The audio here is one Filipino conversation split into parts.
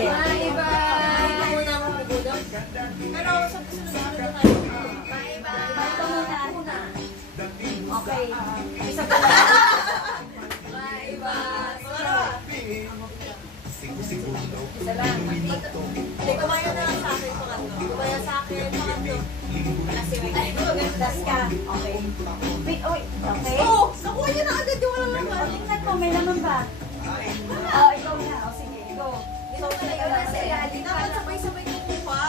sige. Maiba. Maiba muna ako bubudok. Pero sa kasunod na tayo. Maiba. Maiba muna. Okay. Isa pa na. Maiba. Isa lang. Hindi, kumayo na lang sa akin pangatlo. Kumayo sa akin pangatlo. Kasi may Das ka. Okay. Wait, wait. Okay. Oh! Nakuha niya na agad yung walang laman. Tingnan ko, may laman ba? Oh, ikaw na. O sige, ikaw. Ito talaga na sa ilalim. Dapat sabay-sabay kukuha.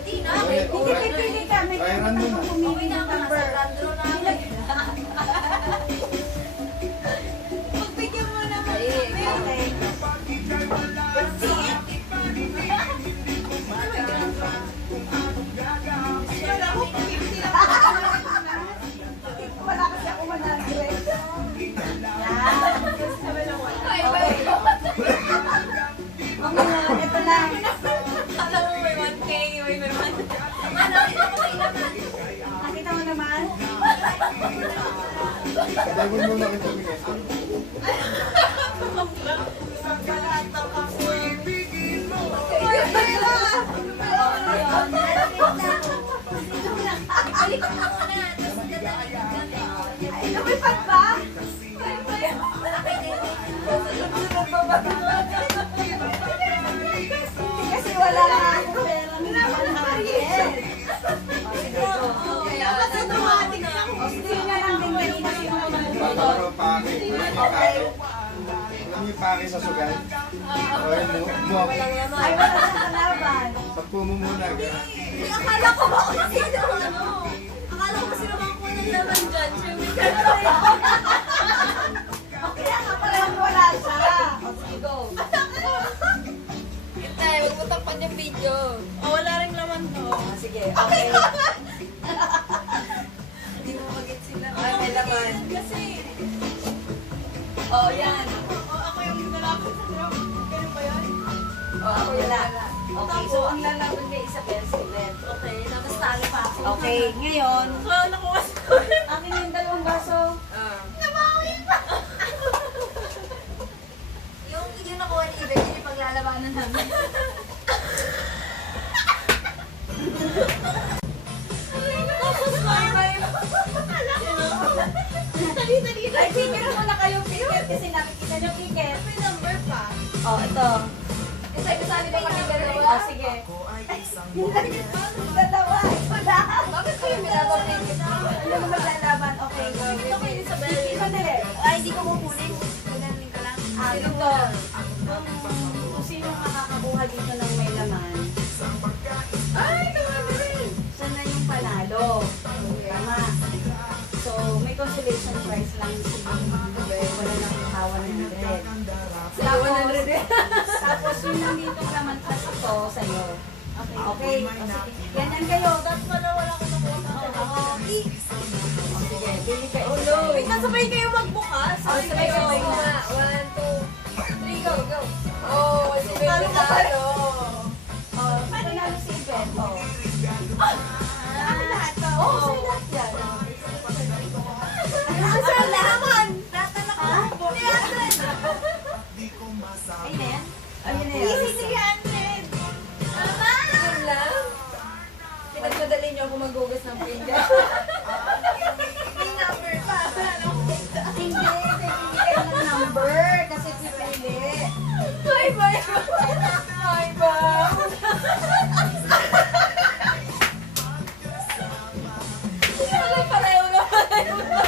Hindi na. Hindi ka. May Bayaran mo na. pumili ng number. Randro na ako. Pagbigyan mo naman. Okay. Wala kasi ako 100. Okay, ito na. Alam mo may 1K, may 1. Malapit ako may laman. Nakita mo naman? Kadagol mo na kita mga. Ibalik mo na muna. Tapos dadalhin kami. Ay, lumipad ba? Kasi wala nga ako pera. Dapat automatic na ako. Sige na lang din kanina sino mo Bago pake. Alam yung pake sa sugal? Okay, mo. Ay, wala sa kalaban. Pagpo mo muna. Akala ko ba kung sino ano? Akala ko sino bang kuha ng laman dyan. Siyempre, Kaya nga pala wala siya. O, sige, go. Hintay, wag mo takpan yung video. Oh, wala rin laman to. Sige, okay. Hindi mo magit sila. Ay, may laman. Kasi, Oh, yan. ako yung nalaman sa drop. Ganun ba yun? Oh, ako wala. Okay, so ang lalaban kay Isabel Silet. Okay, tapos talo pa ako. Okay, ngayon, So, nakuha ko. akin yung dalawang baso. Nabawi pa. yung nakuha ni Ibe, yun yung paglalabanan namin. Tapos bye-bye. Dali-dali. Ay, ticket muna kayong ticket kasi nakikita nyo ticket. May number pa. Oh, ito. Kasi kasali pa kami dalawa. Oh, sige. Dalawa. Wala. Bakit kayo pinapapin? Ano mo maglalaban? Okay, go. Ito kay Isabel. Sandali. Ay, hindi ko kukunin. Gananin ka lang. Ito. Kung sino makakakuha dito ng may laman, Ay, naman na rin. siya na yung panalo. Tama. So, may consolation prize lang si Isabel. Wala nang hawa ng 100. Tapos yung nandito naman plus ito sa'yo. Okay. Okay. O, sige. Ganyan kayo. Dapat pala wala ko nakuha sa ako. O, sige. Bili kayo. Wait, nasabay kayo magbukas. Oh, sabay kayo. 1, 2, 3, go, go. Oh, si Bebe Talo ka pa rin. talo. Oh, panalo si Iben. Oh. Lahat to. Oh, sa'yo lahat yan. Ano sa laman? Tatalak ko. Ha? 300. Ayun na yan? Ayun na yan. Easy 300. Tama. Yun lang. Pinagmadali niyo ako maghugas ng pinggan. May number pa. Hindi, hindi kayo ng number kasi pipili. Bye bye. Bye bye. Wala pareho na pareho na.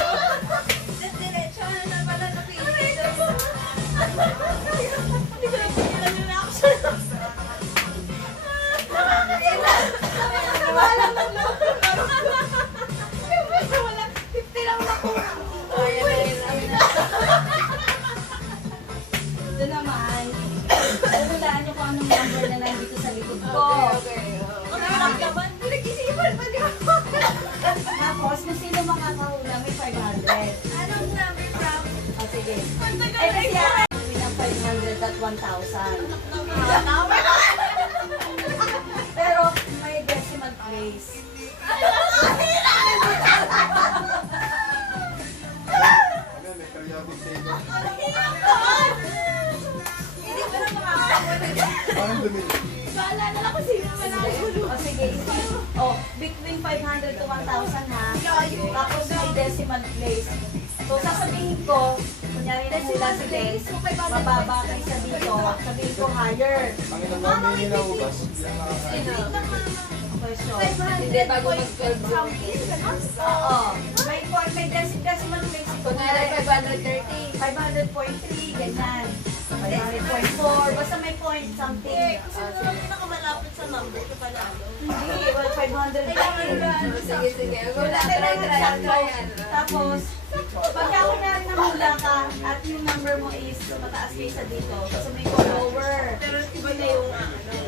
Diretso na pala napili. Hindi ko napigilan yung reaction. Wala ng loob. Walang 50 lang nakuha. Ito naman, punulaan niyo kung anong number na nandito sa likod ko. Okay. Ang hirap naman. Nag-isipan pa di ako. Tapos, kung sino makakahula, may 500. Anong number from? O, sige. Ang tagal Ay, na kasi yan. ng 500 at 1,000. Pero, may decimal place. Ano, may periodic table. Hindi ko na makakita. Parang dumi. Bahala na lang kung sino manalo. O sige, between 500 to 1,000 ha. Tapos may decimal place. So sasabihin ko, kunyari na mula si Des, mababa kaysa dito, sabihin ko higher. Ang ina mo, may naubas. Sino? Question. Hindi, bago mag-12 Oo. May decimal place ito. Kunwari 530. 500.3, ganyan. 500.4, basta may point something. pinakamalapit sa number ko panalo. Hindi, well, 500. Sige, sige. Wala, try yan. Tapos, pagka ko na namula ka at yung number mo is mataas kaysa dito, so may ko lower. Pero iba na yung,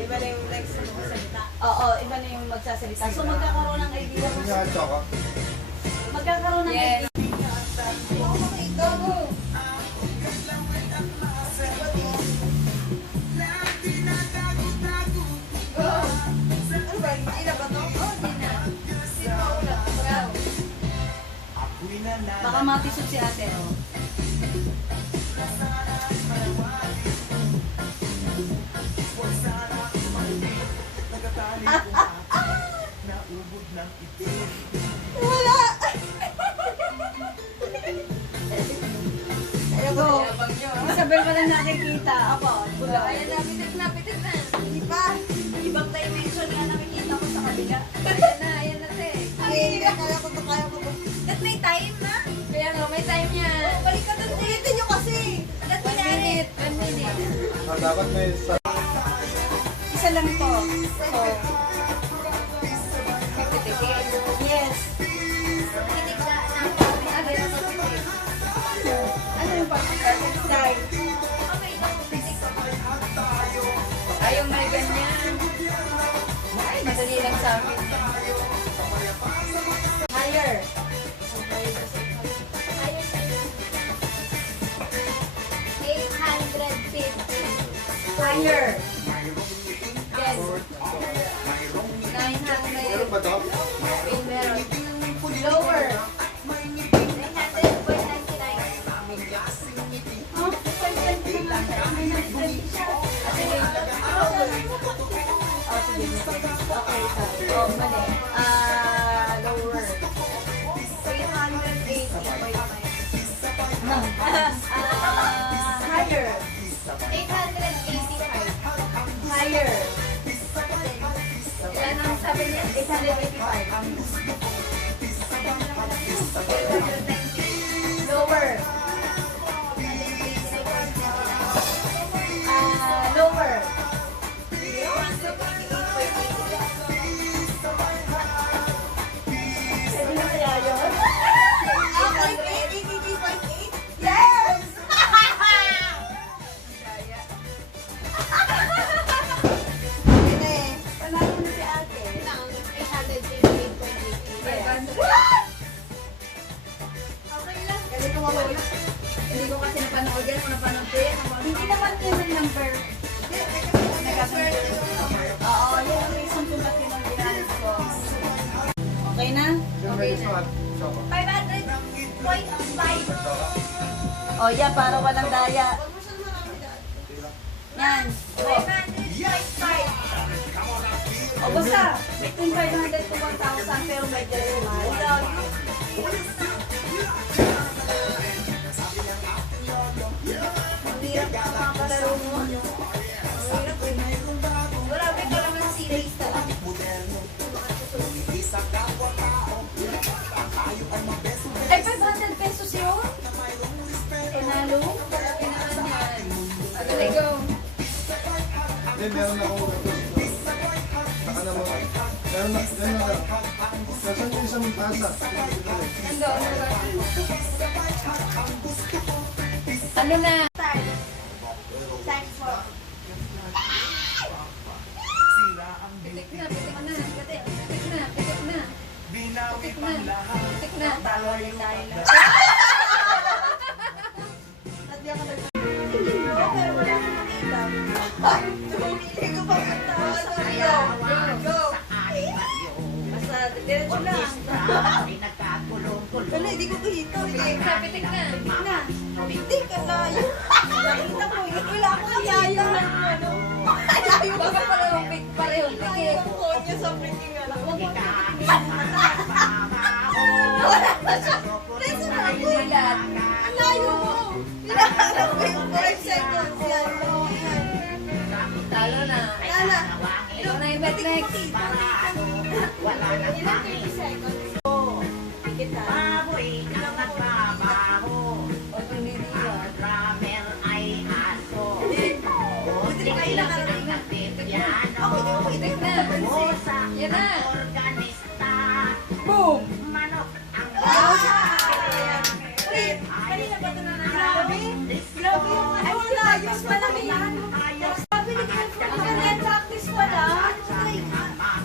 iba na yung next na magsalita. Oo, iba na yung magsasalita. So magkakaroon ng idea mo. Kanya tsaka. Magkakaroon ng Yes. idea. Ito mo. Ano ba? Hindi na ba to? Oo, hindi na. Sino ang una? Ikaw. Baka matisod si ate, oh. Wala! Go. Yabang nyo, ah. Isabel pa lang nakikita. Ako, bula. Ayan na, pitik na. Di ba? Ibang dimension nga nakikita ko sa kabila. Ayan na, te. Ay, kaya ko to. At may time na. Kaya nga, may time yan. Balik ka doon. Ulitin nyo kasi. 1 minute. 1 minute. Dapat may sa... Isa lang to. So, Pipitikin. yes. Pitik na. Again, pitik. Ano yung pag-start? Okay, pitik ko. Ayaw may ganyan. Ay, madali lang sa akin. Higher. Ayaw sa'yo. 850. Higher. Yes. Meron 900. ba ito? Meron. Lower. 900.99. Oh, 520 naman. 920 siya. Oh, sige. Okay, sorry. Oh, mali. Lower. 380.5. Higher. 885. Higher. Ilan ang sabi niya? 885. Lower. Lower. Pwede na kaya yun? Yes! Panalo na si ate. Galing ko mawala. Hindi ko kasi napanood yan. Kung napanood ko yan. Hindi naman yun ang number. Oo, yun ang reason kung ba't yun ang ginamit ko. Okay na? Yung may gusto at tsaka. 500.5. O, yeah, para walang daya. Yan. 500.5. O, basta, between 500 to 1,000 pero may decimal. Ang hirap na mga palaro mo. Ang hirap eh. Marami ka naman series talaga. Ay, 500 pesos yun? Enalo? Marami naman yan. Okay, go. Hindi, meron na akong ito. Saka naman. Meron na. Nasaan yung isang tasa? Ando, ano ba? Ano na? Start. Time for. Pitik na, pitik na. Pitik na, pitik na. Pitik na, pitik na. Talo rin tayo lang. Hindi ako pero wala akong makita. Pumili ko pa punta. Go. Basta, diretso lang. Wala, hindi ko kita. Pitik na. Na. Pitik ka layo. Nakita ko, wala akong layo. Baka parehong pikit. Ang konyo sa freaking ano. Wala pa siya. Preso na ang bulat. Ang layo mo. Hinahanap ko yung 5 seconds. Yan. Talo na. Lala. Ikaw na yung bet next. Ilang 30 seconds. Pikit ha. O hindi dito. Buti kayo lang ang ako di mo Itik na. Yan na. Boom! Kanina ba ito na grabe? Grabe yung ano. Ang layos pa lang yan. Sabi ni girlfriend, ang ganda yung practice pa lang.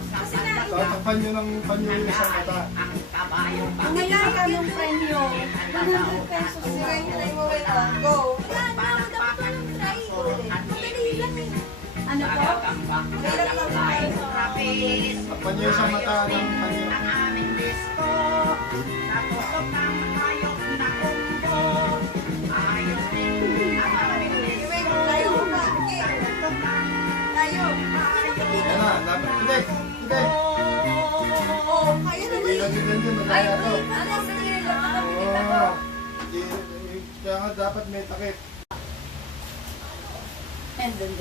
Kasi na, Tapos panyo ng panyo yung isang mata. Ngayon ka yung premyo. 100 pesos. sige, hinay mo wait lang. Go. Yan, dapat walang try. Madali lang eh. Ano po? Mahirap lang tayo. Panyo yung isang mata ng panyo. Wait, layo mo ba? Okay. Layo. Yan na, dapat. Hindi, hindi. Oh, kaya na Hindi din. lang din, Ay, magkaya to. ano sa tingin lang ako pikit Oo. ako. Kaya nga dapat may takip. And then.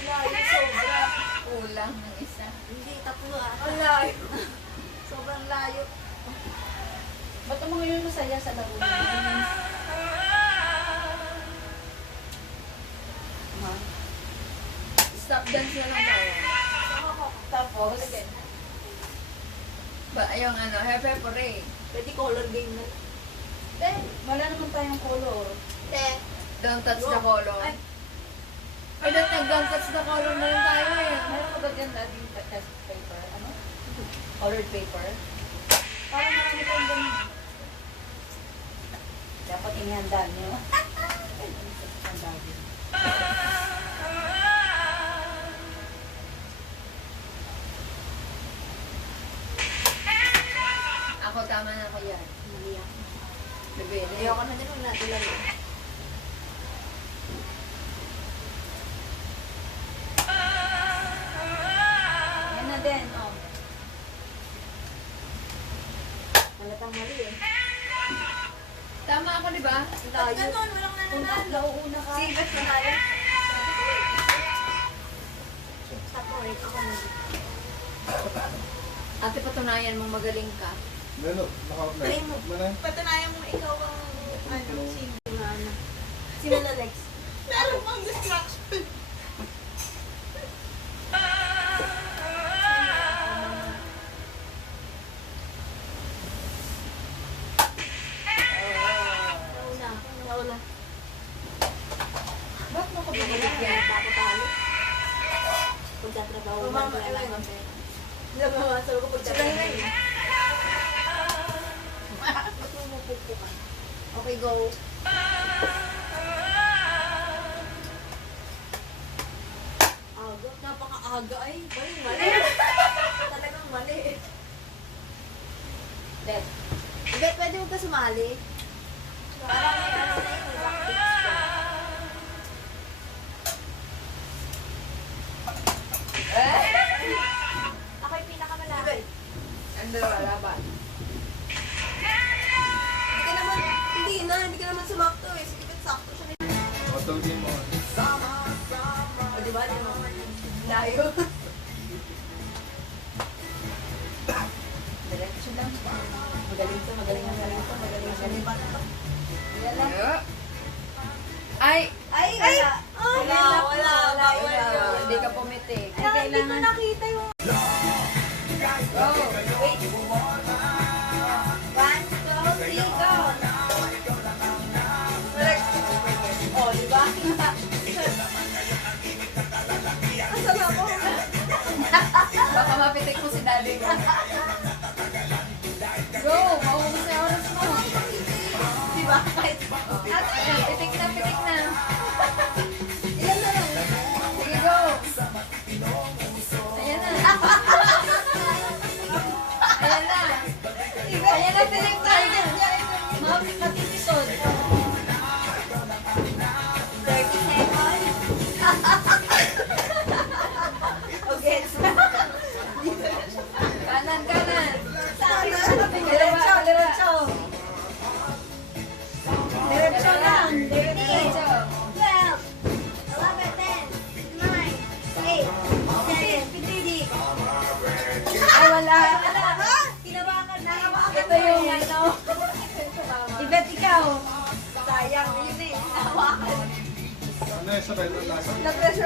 Layo, sobra. Kulang ng isa. Hindi, tatlo ah. Ang layo. Sobrang layo. Ba't ang mga yun masaya sa laro? Ha? Stop dance na lang tayo. Tapos, Ba, yung ano, hepe pore. Pwede color game na. wala naman tayong color. Don't touch the color. Ay, don't touch the color na lang tayo eh. Meron ka ba dyan laging test paper? Ano? Colored paper? Parang marami kang ganun. Dapat inihanda niyo. Ang dami. Ako tama na ako yan. Mali ako. Bebe, Ayoko na din huwag natin lalo. Yan na din, oh. Halatang mali eh. Tama ako, di ba? Ang layo. Ganon, walang Kung nananalo. nauuna ka. Sigat na tayo. Stop mo rin. Ako na. Ate, patunayan mong magaling ka. Meron, naka-out na. Try mo. Mana? Patunayan mo ikaw ang ano, sino na next? Meron pang distraction. Nauna. Nauna. Ba't mo ko Binigit yan. Papatalo. Pagtatrabaho ba? Mama, Wala ewan. lang. Hindi ba masalo ko pagtatrabaho? Ba't mo mapupukan? Okay, go. Aga. Napaka-aga ay. Mali, mali. Talagang mali. Bet. Bet, pwede mo ka sumali? Parang may ano na yun, practice ko. Ako yung pinakamalaki. Ando, laban. Hindi ka naman sumakto eh. Sige, bet, sakto siya. Matulgin mo. O, diba? Layo. Diretso lang. Magaling to, magaling to, magaling to. Yan lang. Layo. Ay! Ay, wala. Wala. Wala. Hindi ka pumitik. Ay, Hindi ko kailangan. nakita yung... Go! Wait. 1, 2, 3, go. Oh, diba? Asan ako? Baka mapitik mo si daddy mo. Go! Maubos na yung oras mo. Diba? At, pitik na, pitik na. Ilan na lang? Sige, go! Ayan na. Ayan na. Ayan na, pitik na. Ma'am, Natitisod. 30 seconds. Okay. Kanan, kanan. Diretso, diretso. Diretso lang. Diretso. 12, 11, 10, 9, 8, 7, 6. Ay, wala. Tinawakan na. Ito yung ano. Ibet ikaw. Sayang, yun eh. Tinawakan. Ano yung sabay ng lasa? Na-pressure